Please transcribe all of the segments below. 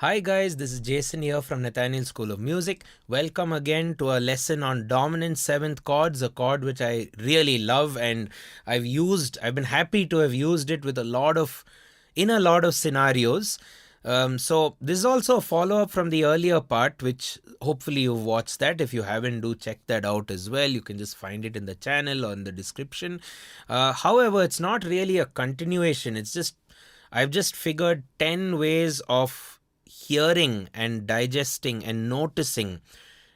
Hi guys, this is Jason here from Nathaniel School of Music. Welcome again to a lesson on dominant 7th chords, a chord which I really love and I've been happy to have used it with in a lot of scenarios. So this is also a follow-up from the earlier part, which hopefully you've watched that. If you haven't, do check that out as well. You can just find it in the channel or in the description. However, it's not really a continuation. I've just figured 10 ways of hearing and digesting and noticing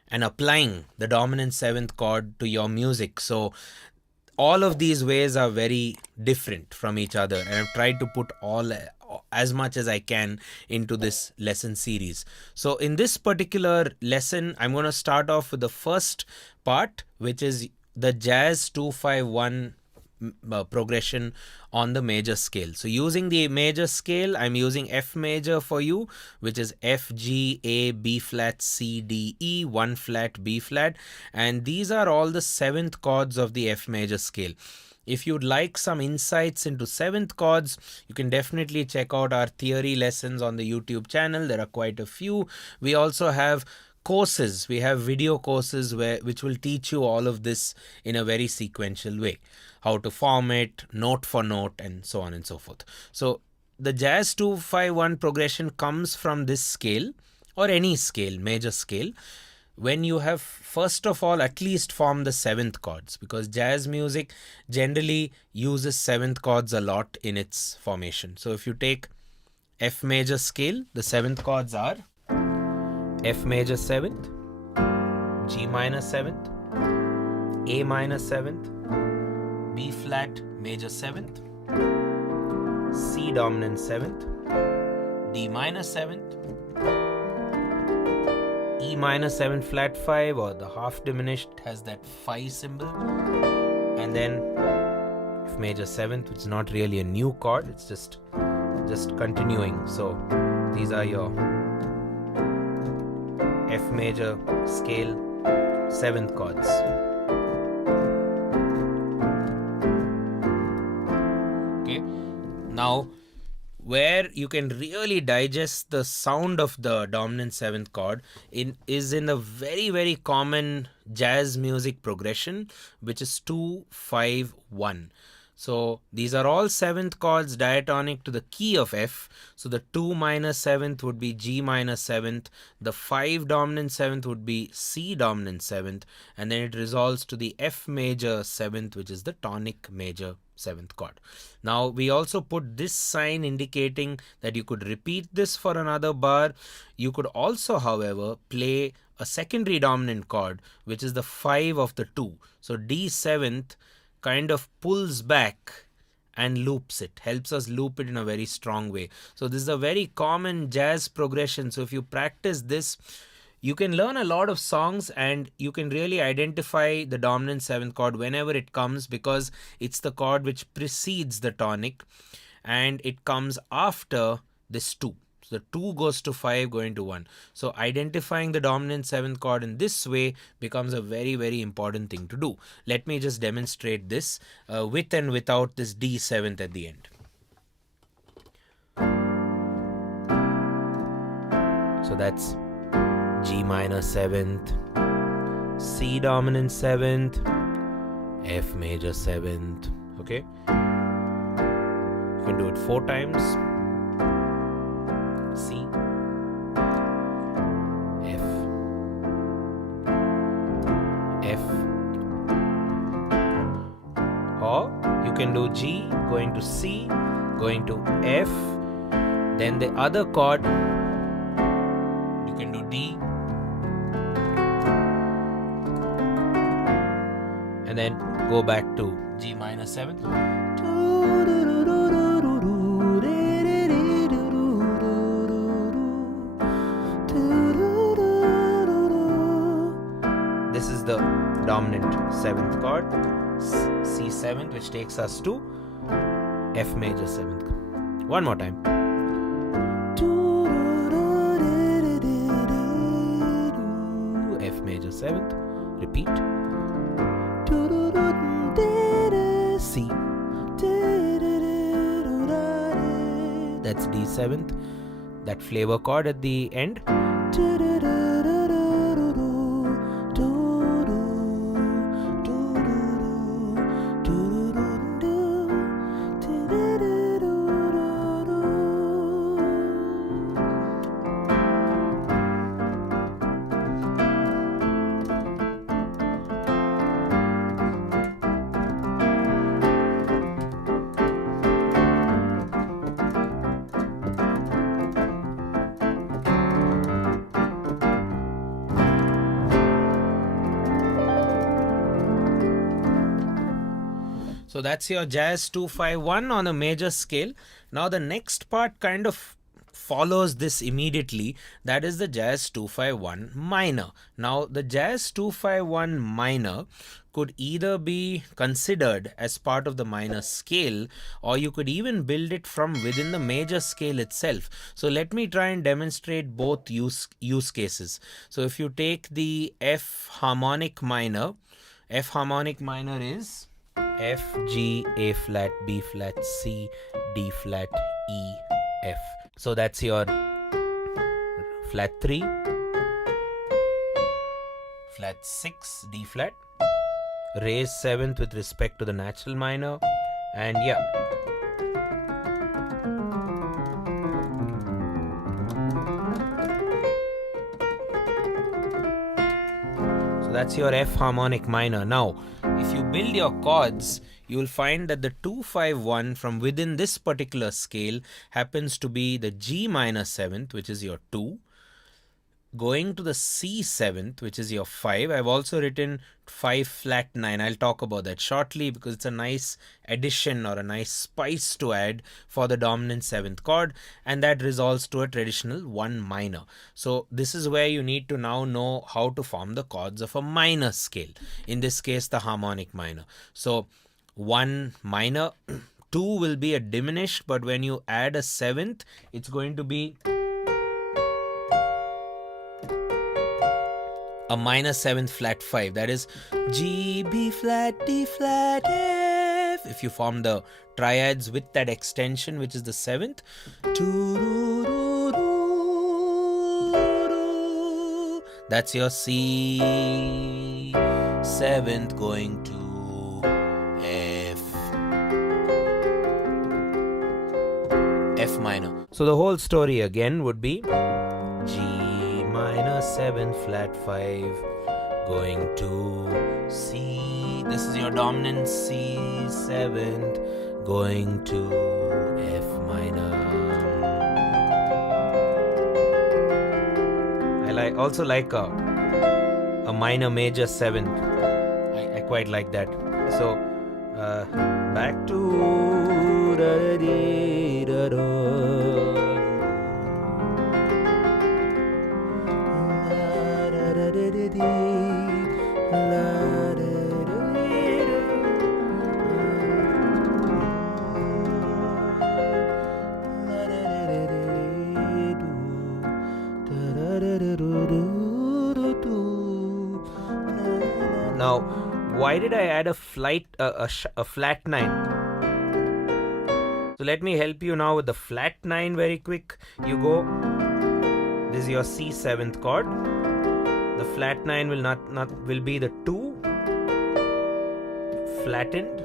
and applying the dominant 7th chord to your music. So all of these ways are very different from each other, and I've tried to put as much as I can into this lesson series. So in this particular lesson, I'm going to start off with the first part, which is the jazz 251 progression on the major scale. So using the major scale, I'm using F major for you, which is F, G, A, B flat, C, D, E, 1 flat, B flat, and these are all the 7th chords of the F major scale. If you'd like some insights into 7th chords, you can definitely check out our theory lessons on the YouTube channel. There are quite a few. We also have courses. We have video courses which will teach you all of this in a very sequential way. How to form it, note for note, and so on and so forth. So the jazz 251 progression comes from this scale, or any scale, major scale, when you have first of all at least formed the 7th chords, because jazz music generally uses 7th chords a lot in its formation. So if you take F major scale, the 7th chords are F major 7th, G minor 7th, A minor 7th, B flat major 7th, C dominant 7th, D minor 7th, E minor 7 flat 5, or the half diminished has that phi symbol, and then F major 7th, which is not really a new chord, it's just continuing. So these are your F major scale 7th chords. Okay, now where you can really digest the sound of the dominant 7th chord is in a very, very common jazz music progression, which is 2-5-1. So these are all 7th chords diatonic to the key of F. So the 2 minor 7th would be G minor 7th, the 5 dominant 7th would be C dominant 7th, and then it resolves to the F major 7th, which is the tonic major 7th chord. Now we also put this sign indicating that you could repeat this for another bar. You could also, however, play a secondary dominant chord, which is the 5 of the 2. So D 7th kind of pulls back and loops it, helps us loop it in a very strong way. So this is a very common jazz progression. So if you practice this, you can learn a lot of songs and you can really identify the dominant 7th chord whenever it comes, because it's the chord which precedes the tonic and it comes after this 2. So the 2 goes to 5 going to 1. So identifying the dominant 7th chord in this way becomes a very, very important thing to do. Let me just demonstrate this with and without this D 7th at the end. So that's G minor 7th, C dominant 7th, F major 7th. Okay, you can do it 4 times. C, F, F, or you can do G going to C, going to F, then the other chord you can do D, and then go back to G minor 7th. This is the dominant 7th chord, C 7th, which takes us to F major 7th. One more time. F major 7th, repeat. C, that's D 7th, that flavor chord at the end. So that's your Jazz 251 on a major scale. Now the next part kind of follows this immediately. That is the Jazz 251 minor. Now the Jazz 251 minor could either be considered as part of the minor scale, or you could even build it from within the major scale itself. So let me try and demonstrate both use cases. So if you take the F harmonic minor is F, G, A flat, B flat, C, D flat, E, F. So that's your flat 3, flat 6, D flat, raise 7th with respect to the natural minor, and yeah. So that's your F harmonic minor. Now, if you build your chords, you will find that the 251 from within this particular scale happens to be the G minor 7th, which is your 2, going to the C 7th, which is your 5. I've also written 5 flat 9. I'll talk about that shortly because it's a nice addition or a nice spice to add for the dominant 7th chord, and that resolves to a traditional 1 minor. So this is where you need to now know how to form the chords of a minor scale, in this case the harmonic minor. So 1 minor, 2 will be a diminished, but when you add a 7th, it's going to be a minor 7th flat 5. That is G, B flat, D flat, F. If you form the triads with that extension, which is the 7th, that's your C 7th going to F minor. So the whole story again would be G minor 7 flat 5 going to C. This is your dominant C 7th going to F minor. I also like a minor major 7th. I quite like that. So back to da dee da da. Now, why did I add a flat 9? So let me help you now with the flat 9 very quick. You go, this is your C 7th chord. The flat 9 will be the 2 flattened.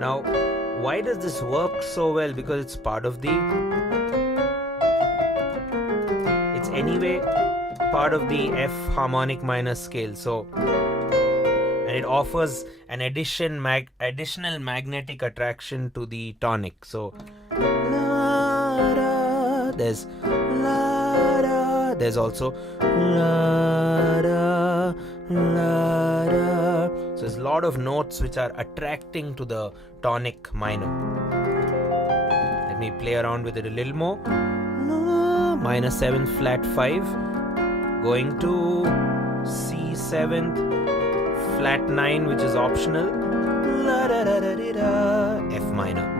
Now, why does this work so well? Because it's part of it's anyway part of the F harmonic minor scale. So, and it offers an additional magnetic attraction to the tonic. So, there's also so there's a lot of notes which are attracting to the tonic minor. Let me play around with it a little more. Minor 7th flat 5 going to C 7th flat 9, which is optional, F minor.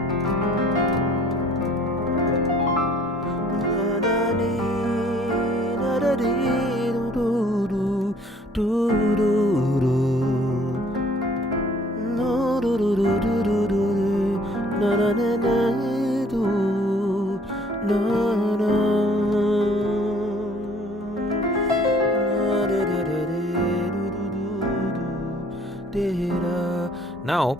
Now,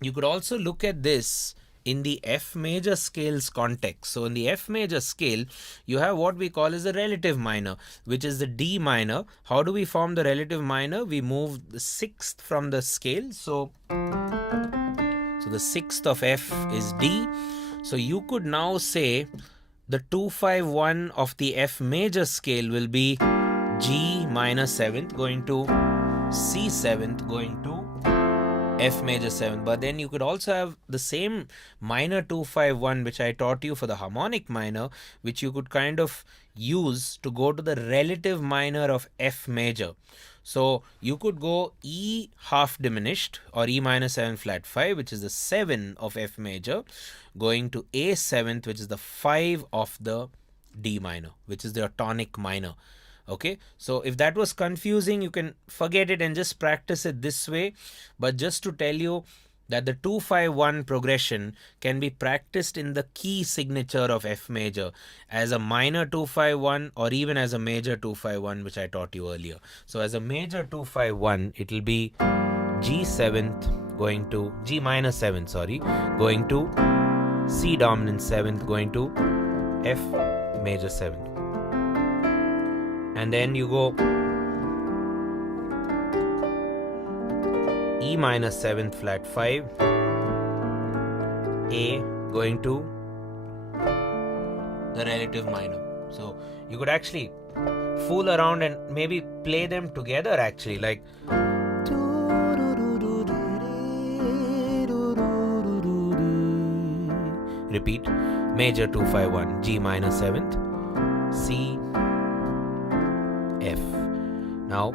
you could also look at this in the F major scale's context. So in the F major scale, you have what we call as a relative minor, which is the D minor. How do we form the relative minor? We move the 6th from the scale. So the 6th of F is D. So you could now say the 2-5-1 of the F major scale will be G minor 7th going to C 7th going to F major 7th. But then you could also have the same minor 2-5-1 which I taught you for the harmonic minor, which you could kind of use to go to the relative minor of F major. So you could go E half diminished or E minor 7 flat 5, which is the 7 of F major, going to A 7th, which is the 5 of the D minor, which is the tonic minor. Okay, so if that was confusing, you can forget it and just practice it this way. But just to tell you that the 2-5-1 progression can be practiced in the key signature of F major as a minor 2-5-1 or even as a major 2-5-1, which I taught you earlier. So as a major 2-5-1, it will be G 7th going to G minor 7, going to C dominant 7th going to F major 7. And then you go E minor 7th flat 5, A going to the relative minor. So you could actually fool around and maybe play them together actually, like repeat major 2-5-1 G minor 7th C F. Now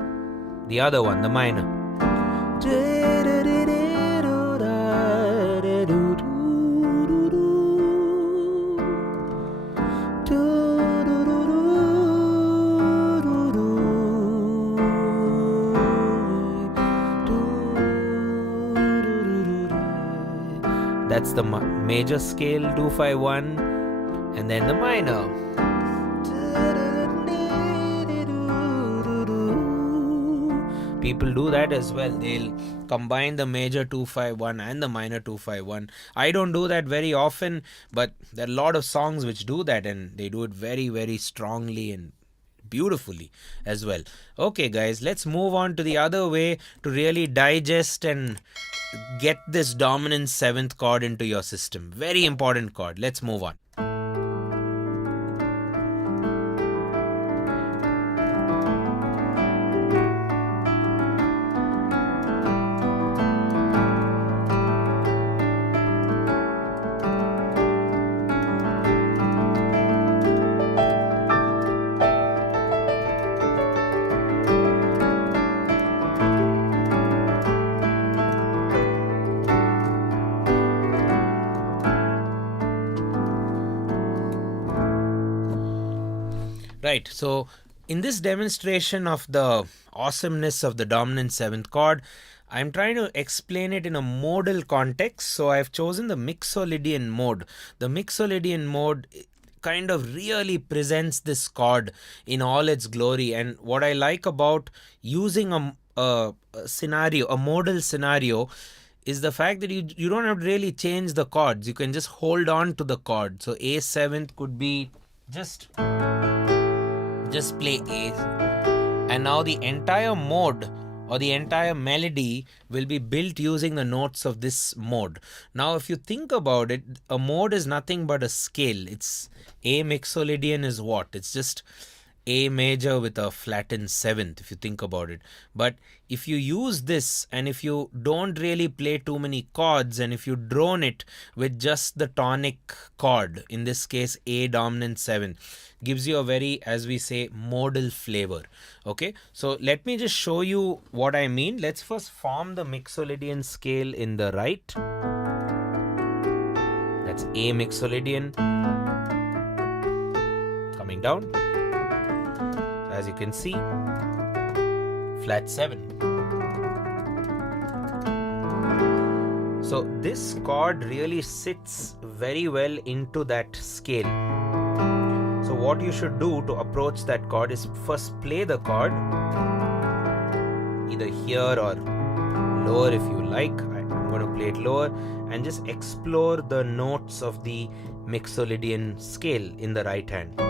the other one, the minor. That's the major scale 2-5-1, and then the minor. People do that as well. They'll combine the major 2-5-1 and the minor 2-5-1. I don't do that very often, but there are a lot of songs which do that, and they do it very, very strongly and beautifully as well. Okay guys, let's move on to the other way to really digest and get this dominant 7th chord into your system. Very important chord. Let's move on. Right, so in this demonstration of the awesomeness of the dominant 7th chord, I'm trying to explain it in a modal context. So I've chosen the Mixolydian mode. The Mixolydian mode kind of really presents this chord in all its glory. And what I like about using a scenario, a modal scenario, is the fact that you don't have to really change the chords. You can just hold on to the chord. So A 7th could be just play A, and now the entire mode or the entire melody will be built using the notes of this mode. Now if you think about it, a mode is nothing but a scale. It's A Mixolydian is what? It's just A major with a flattened 7th, if you think about it. But if you use this and if you don't really play too many chords, and if you drone it with just the tonic chord, in this case A dominant 7, gives you a very, as we say, modal flavor. Okay, so let me just show you what I mean. Let's first form the Mixolydian scale in the right. That's A Mixolydian coming down. As you can see, flat 7. So this chord really sits very well into that scale. So what you should do to approach that chord is first play the chord either here or lower if you like. I'm going to play it lower and just explore the notes of the Mixolydian scale in the right hand.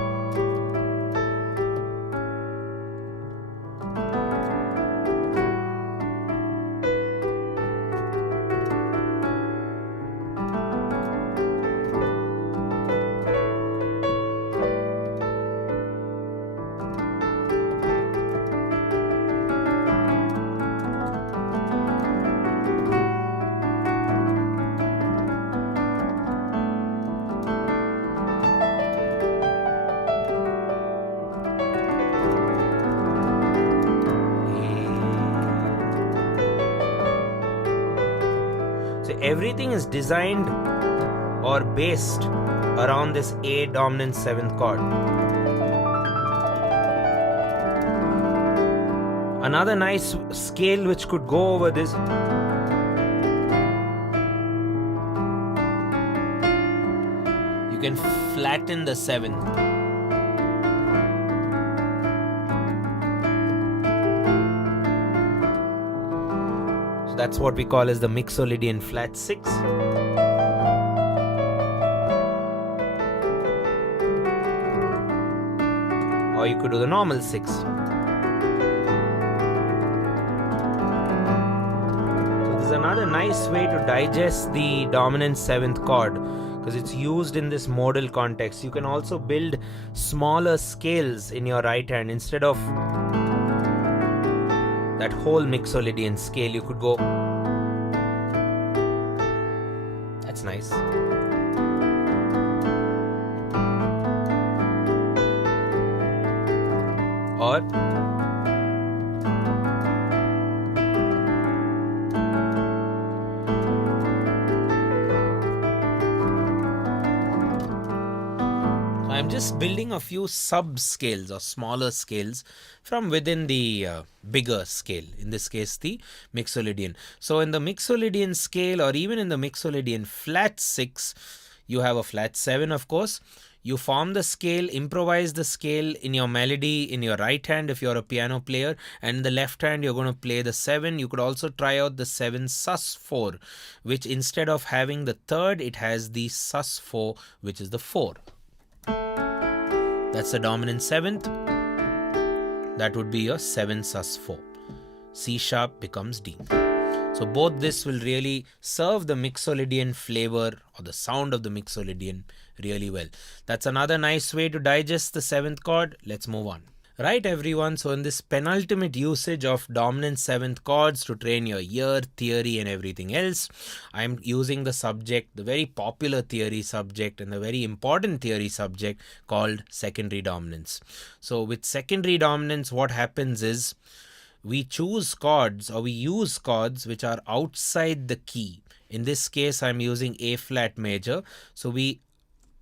Everything is designed or based around this A dominant 7th chord. Another nice scale which could go over this you can flatten the 7th. That's what we call as the Mixolydian flat 6. Or you could do the normal 6. So this is another nice way to digest the dominant 7th chord because it's used in this modal context. You can also build smaller scales in your right hand instead of that whole Mixolydian scale. You could go. That's nice. Or I'm just building a few sub-scales or smaller scales from within the bigger scale, in this case the Mixolydian. So in the Mixolydian scale or even in the Mixolydian flat 6, you have a flat 7 of course. You form the scale, improvise the scale in your melody in your right hand if you're a piano player, and in the left hand you're going to play the 7. You could also try out the 7 sus4, which instead of having the third, it has the sus4, which is the 4. That's the dominant 7th. That would be your 7 sus4. C sharp becomes D. So both this will really serve the Mixolydian flavor or the sound of the Mixolydian really well. That's another nice way to digest the 7th chord. Let's move on. Right everyone, so in this penultimate usage of dominant 7th chords to train your ear, theory and everything else, I'm using the subject, the very popular theory subject and the very important theory subject called secondary dominance. So with secondary dominance, what happens is we choose chords or we use chords which are outside the key. In this case, I'm using A flat major. So we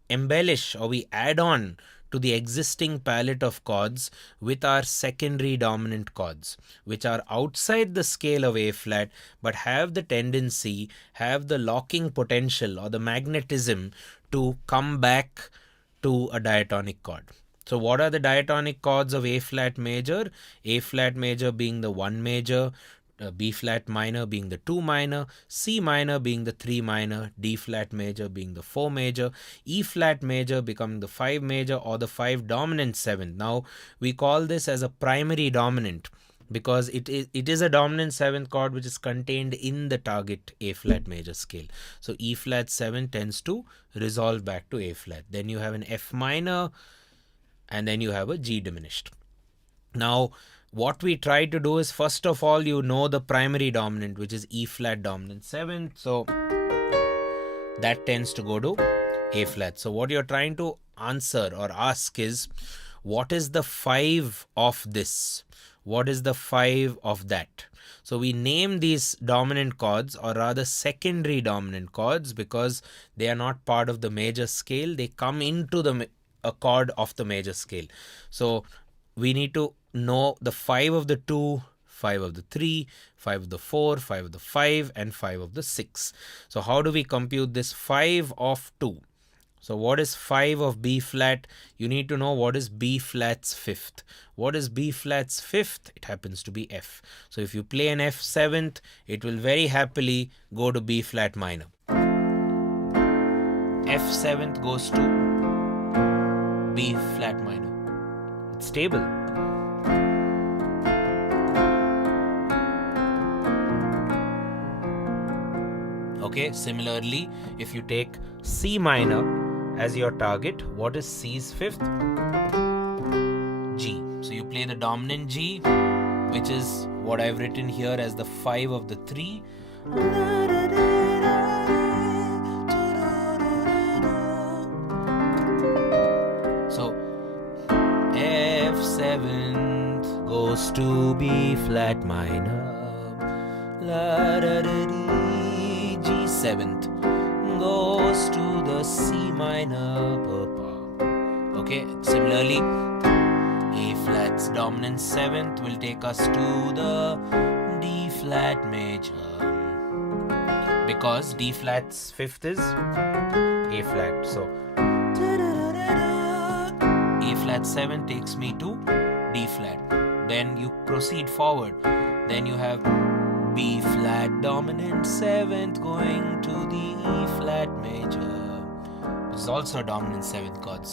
embellish or we add on to the existing palette of chords with our secondary dominant chords, which are outside the scale of A flat, but have the tendency, have the locking potential or the magnetism to come back to a diatonic chord. So what are the diatonic chords of A flat major? A flat major being the 1 major, B flat minor being the 2 minor, C minor being the 3 minor, D flat major being the 4 major, E flat major becoming the 5 major or the 5 dominant 7. Now we call this as a primary dominant because it is a dominant 7th chord which is contained in the target A flat major scale. So E flat 7 tends to resolve back to A flat. Then you have an F minor and then you have a G diminished. Now what we try to do is, first of all, you know the primary dominant, which is E flat dominant 7. So that tends to go to A flat. So what you're trying to answer or ask is, what is the 5 of this? What is the 5 of that? So we name these dominant chords, or rather secondary dominant chords, because they are not part of the major scale. They come into a chord of the major scale. So we need to know the 5 of the 2 5 of the 3, 5 of the 4, 5 of the 5, and 5 of the 6. So how do we compute this 5 of 2? So what is 5 of B flat? You need to know what is B flat's fifth. What is B flat's fifth? It happens to be F. So if you play an F 7th, it will very happily go to B flat minor. F 7th goes to B flat minor. It's stable. Okay, similarly, if you take C minor as your target, what is C's fifth? G. So you play the dominant G, which is what I've written here as the 5 of the 3. So F7th goes to B flat minor. G7th goes to the C minor. Okay, similarly, A flat's dominant 7th will take us to the D flat major, because D flat's 5th is A flat. So A flat 7 takes me to D flat. Then you proceed forward. Then you have B flat dominant 7th going to the E flat major. This is also a dominant 7th chord.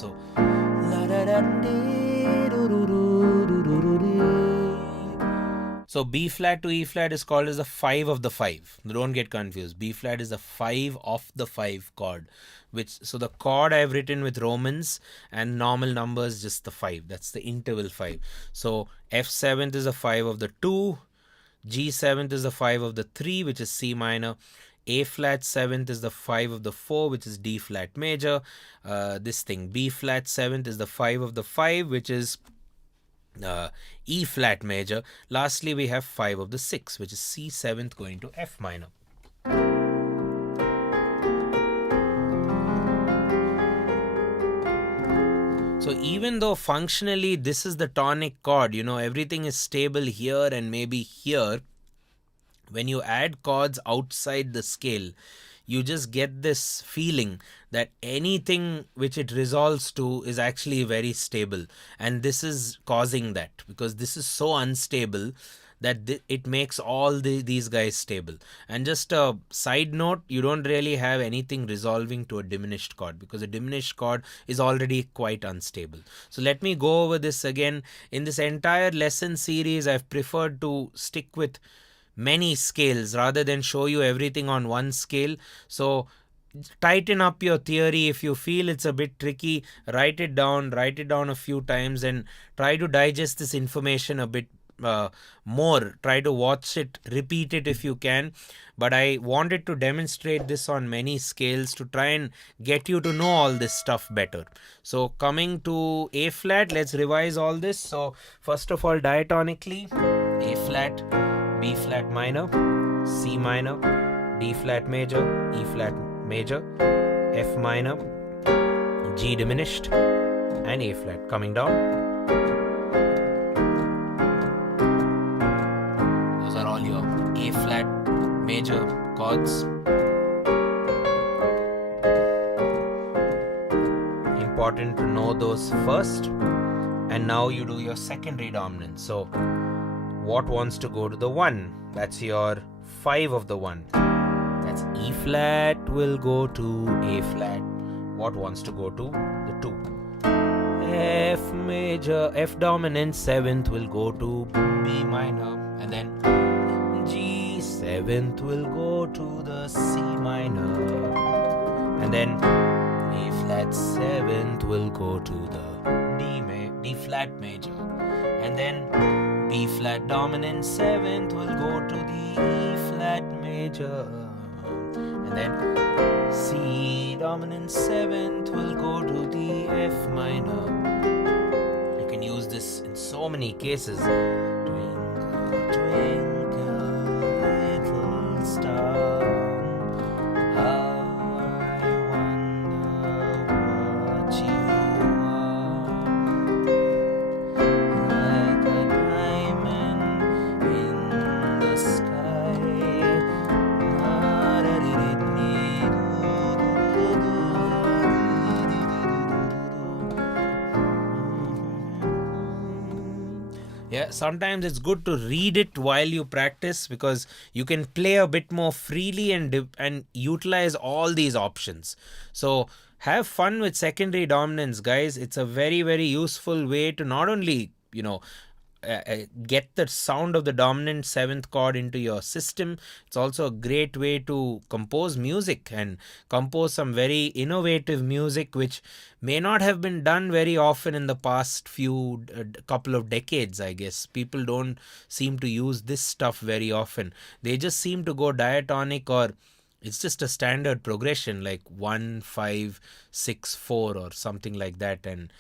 So B flat to E flat is called as the 5 of the 5. Don't get confused. B flat is the 5 of the 5 chord. So the chord I've written with Romans and normal numbers, just the 5. That's the interval 5. So F7th is the 5 of the 2. G7th is the 5 of the 3, which is C minor. A flat 7th is the 5 of the 4, which is D flat major. B flat 7th is the 5 of the 5, which is E flat major. Lastly, we have 5 of the 6, which is C 7th going to F minor. So even though functionally this is the tonic chord, everything is stable here and maybe here, when you add chords outside the scale, you just get this feeling that anything which it resolves to is actually very stable. And this is causing that, because this is so unstable that it makes all these guys stable. And just a side note, you don't really have anything resolving to a diminished chord, because a diminished chord is already quite unstable. So let me go over this again. In this entire lesson series, I've preferred to stick with many scales rather than show you everything on one scale. So tighten up your theory. If you feel it's a bit tricky, write it down a few times and try to digest this information a bit more. Try to watch it, repeat it if you can. But I wanted to demonstrate this on many scales to try and get you to know all this stuff better. So coming to A flat, let's revise all this. So first of all, diatonically, A flat, B flat minor, C minor, D flat major, E flat major, F minor, G diminished, and A flat. Coming down, those are all your A flat major chords. Important to know those first. And now you do your secondary dominant. So what wants to go to the 1? That's your 5 of the 1. That's E flat will go to A flat. What wants to go to the 2? F major, F dominant 7th will go to B minor. And then G 7th will go to the C minor. And then A flat 7th will go to the D flat major. And then B flat dominant 7th will go to the E flat major. And then C dominant 7th will go to the F minor. You can use this in so many cases. Twinkle, twinkle, little star, how I wonder what you are. Like a diamond in Yeah, sometimes it's good to read it while you practice because you can play a bit more freely and utilize all these options. So have fun with secondary dominance, guys. It's a very, very useful way to not only, get the sound of the dominant 7th chord into your system. It's also a great way to compose music and compose some very innovative music which may not have been done very often in the past few couple of decades. I guess people don't seem to use this stuff very often. They just seem to go diatonic, or it's just a standard progression like 1 5 6 4 or something like that, and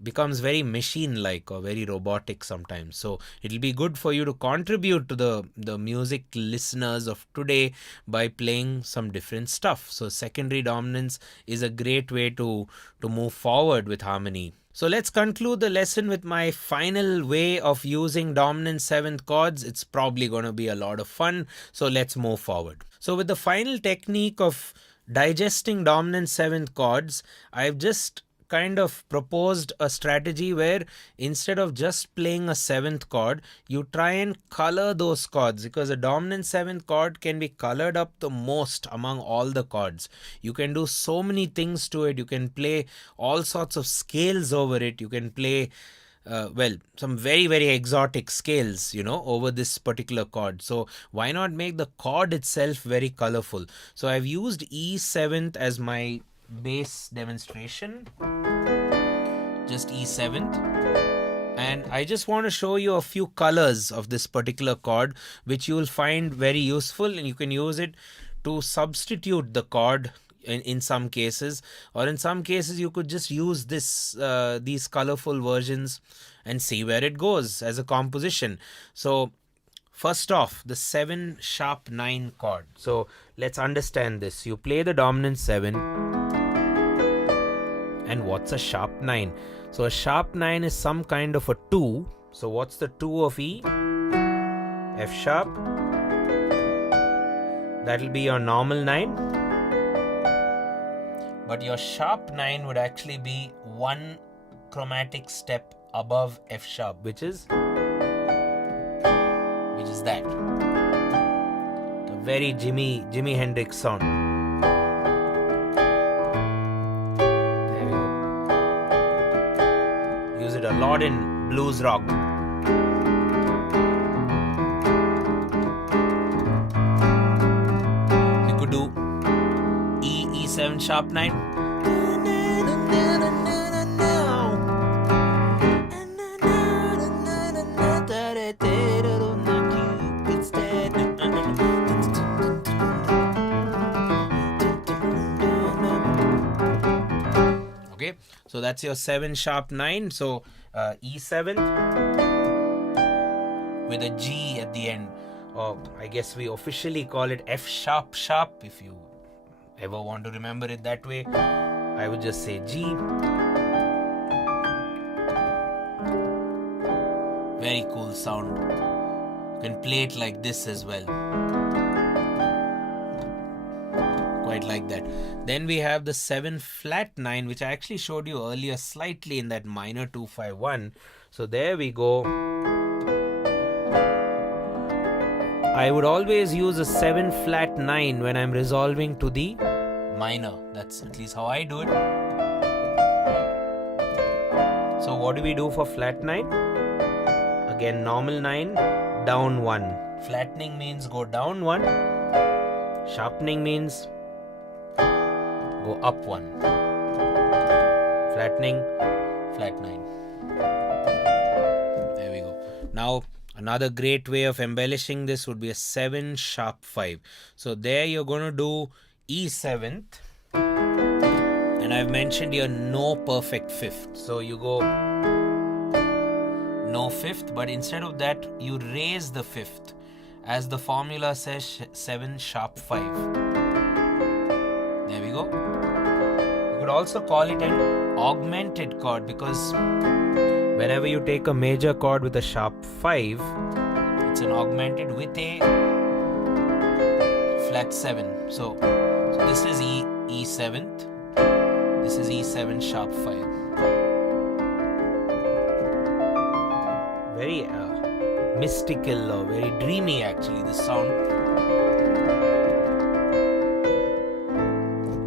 becomes very machine like or very robotic sometimes. So it'll be good for you to contribute to the music listeners of today by playing some different stuff. So secondary dominance is a great way to move forward with harmony. So let's conclude the lesson with my final way of using dominant 7th chords. It's probably going to be a lot of fun, so let's move forward. So with the final technique of digesting dominant 7th chords, I've just kind of proposed a strategy where instead of just playing a 7th chord, you try and color those chords, because a dominant 7th chord can be colored up the most among all the chords. You can do so many things to it. You can play all sorts of scales over it. You can play some very, very exotic scales, over this particular chord. So why not make the chord itself very colorful? So I've used E7th as my bass demonstration, just E7th, and I just want to show you a few colors of this particular chord which you will find very useful, and you can use it to substitute the chord in some cases, or in some cases you could just use these colorful versions and see where it goes as a composition. So first off, the 7♯9 chord. So let's understand this. You play the dominant 7, and what's a sharp 9? So a sharp 9 is some kind of a 2. So what's the 2 of E? F sharp. That'll be your normal 9. But your sharp 9 would actually be one chromatic step above F sharp, which is that. A very Jimi Hendrix sound. There we go. Use it a lot in blues rock. You could do E7 sharp 9. Okay, so that's your 7♯9. So E7 with a G at the end, or I guess we officially call it F sharp sharp. If you ever want to remember it that way, I would just say G. Very cool sound. You can play it like this as well. Quite like that. Then we have the 7♯9, which I actually showed you earlier slightly in that minor 251. So there we go. I would always use a 7♯9 when I'm resolving to the minor. That's at least how I do it. So what do we do for flat 9? Again, normal 9, down 1. Flattening means go down 1. Sharpening means go up 1. Flattening, flat 9. There we go. Now, another great way of embellishing this would be a 7♯5. So there you're going to do E7th. And I've mentioned here no perfect fifth. So you go no fifth, but instead of that, you raise the fifth. As the formula says, 7♯5. There we go. You could also call it an augmented chord, because whenever you take a major chord with a sharp 5, it's an augmented with a flat 7. So this is E7th. This is E7♯5. Very mystical or very dreamy actually, this sound.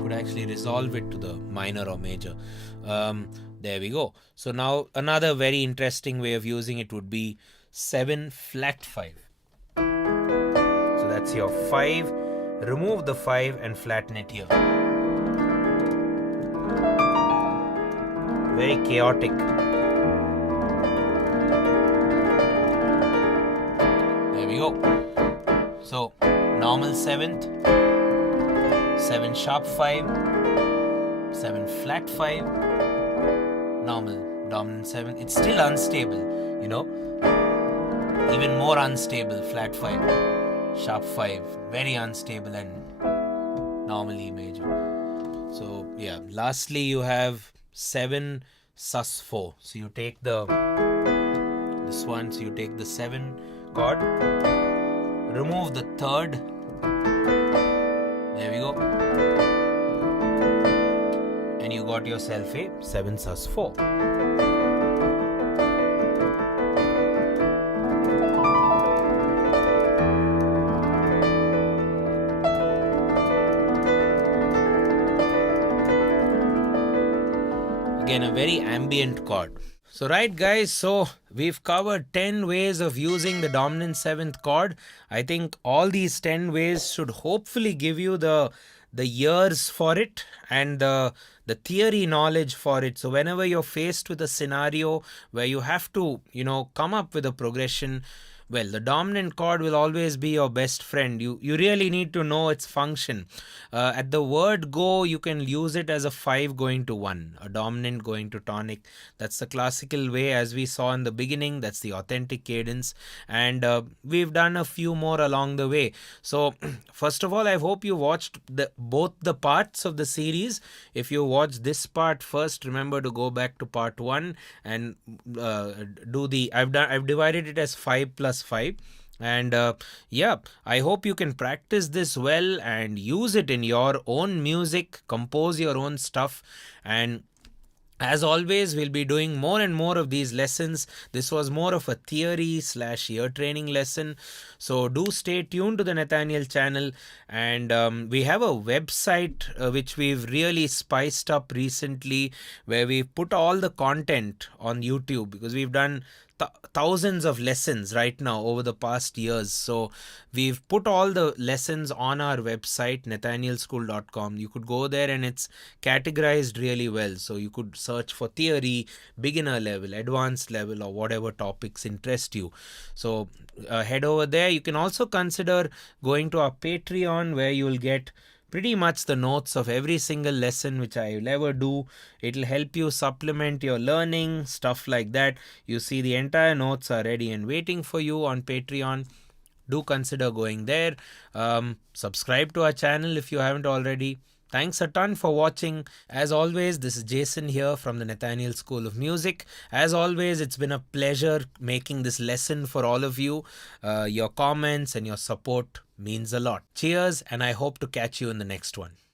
Could actually resolve it to the minor or major. There we go. So now another very interesting way of using it would be 7 flat 5. So that's your 5. Remove the 5 and flatten it here. Very chaotic. There we go. So normal 7th, 7 sharp 5, 7 flat 5, normal dominant 7. It's still unstable, you know, even more unstable, flat 5, sharp 5, very unstable, and normal E major. So yeah, lastly you have 7 sus 4. So you take this one, so you take the 7 chord, remove the 3rd, there we go, and you got yourself a 7 sus 4. Again, a very ambient chord. So right guys, so we've covered 10 ways of using the dominant 7th chord. I think all these 10 ways should hopefully give you the ears for it and the theory knowledge for it. So whenever you're faced with a scenario where you have to, come up with a progression, well, the dominant chord will always be your best friend. You really need to know its function. At the word go, you can use it as a 5 going to 1, a dominant going to tonic. That's the classical way, as we saw in the beginning. That's the authentic cadence. And we've done a few more along the way. So first of all, I hope you watched both the parts of the series. If you watched this part first, remember to go back to part 1 and do the, I've divided it as 5 plus 5. And yeah, I hope you can practice this well and use it in your own music, compose your own stuff. And as always, we'll be doing more and more of these lessons. This was more of a theory/ear training lesson. So do stay tuned to the Nathaniel channel. And we have a website which we've really spiced up recently, where we've put all the content on YouTube, because we've done thousands of lessons right now over the past years. So we've put all the lessons on our website, nathanielschool.com. You could go there and it's categorized really well. So you could search for theory, beginner level, advanced level, or whatever topics interest you. So head over there. You can also consider going to our Patreon, where you will get pretty much the notes of every single lesson which I will ever do. It'll help you supplement your learning, stuff like that. You see, the entire notes are ready and waiting for you on Patreon. Do consider going there. Subscribe to our channel if you haven't already. Thanks a ton for watching. As always, this is Jason here from the Nathaniel School of Music. As always, it's been a pleasure making this lesson for all of you. Your comments and your support means a lot. Cheers, and I hope to catch you in the next one.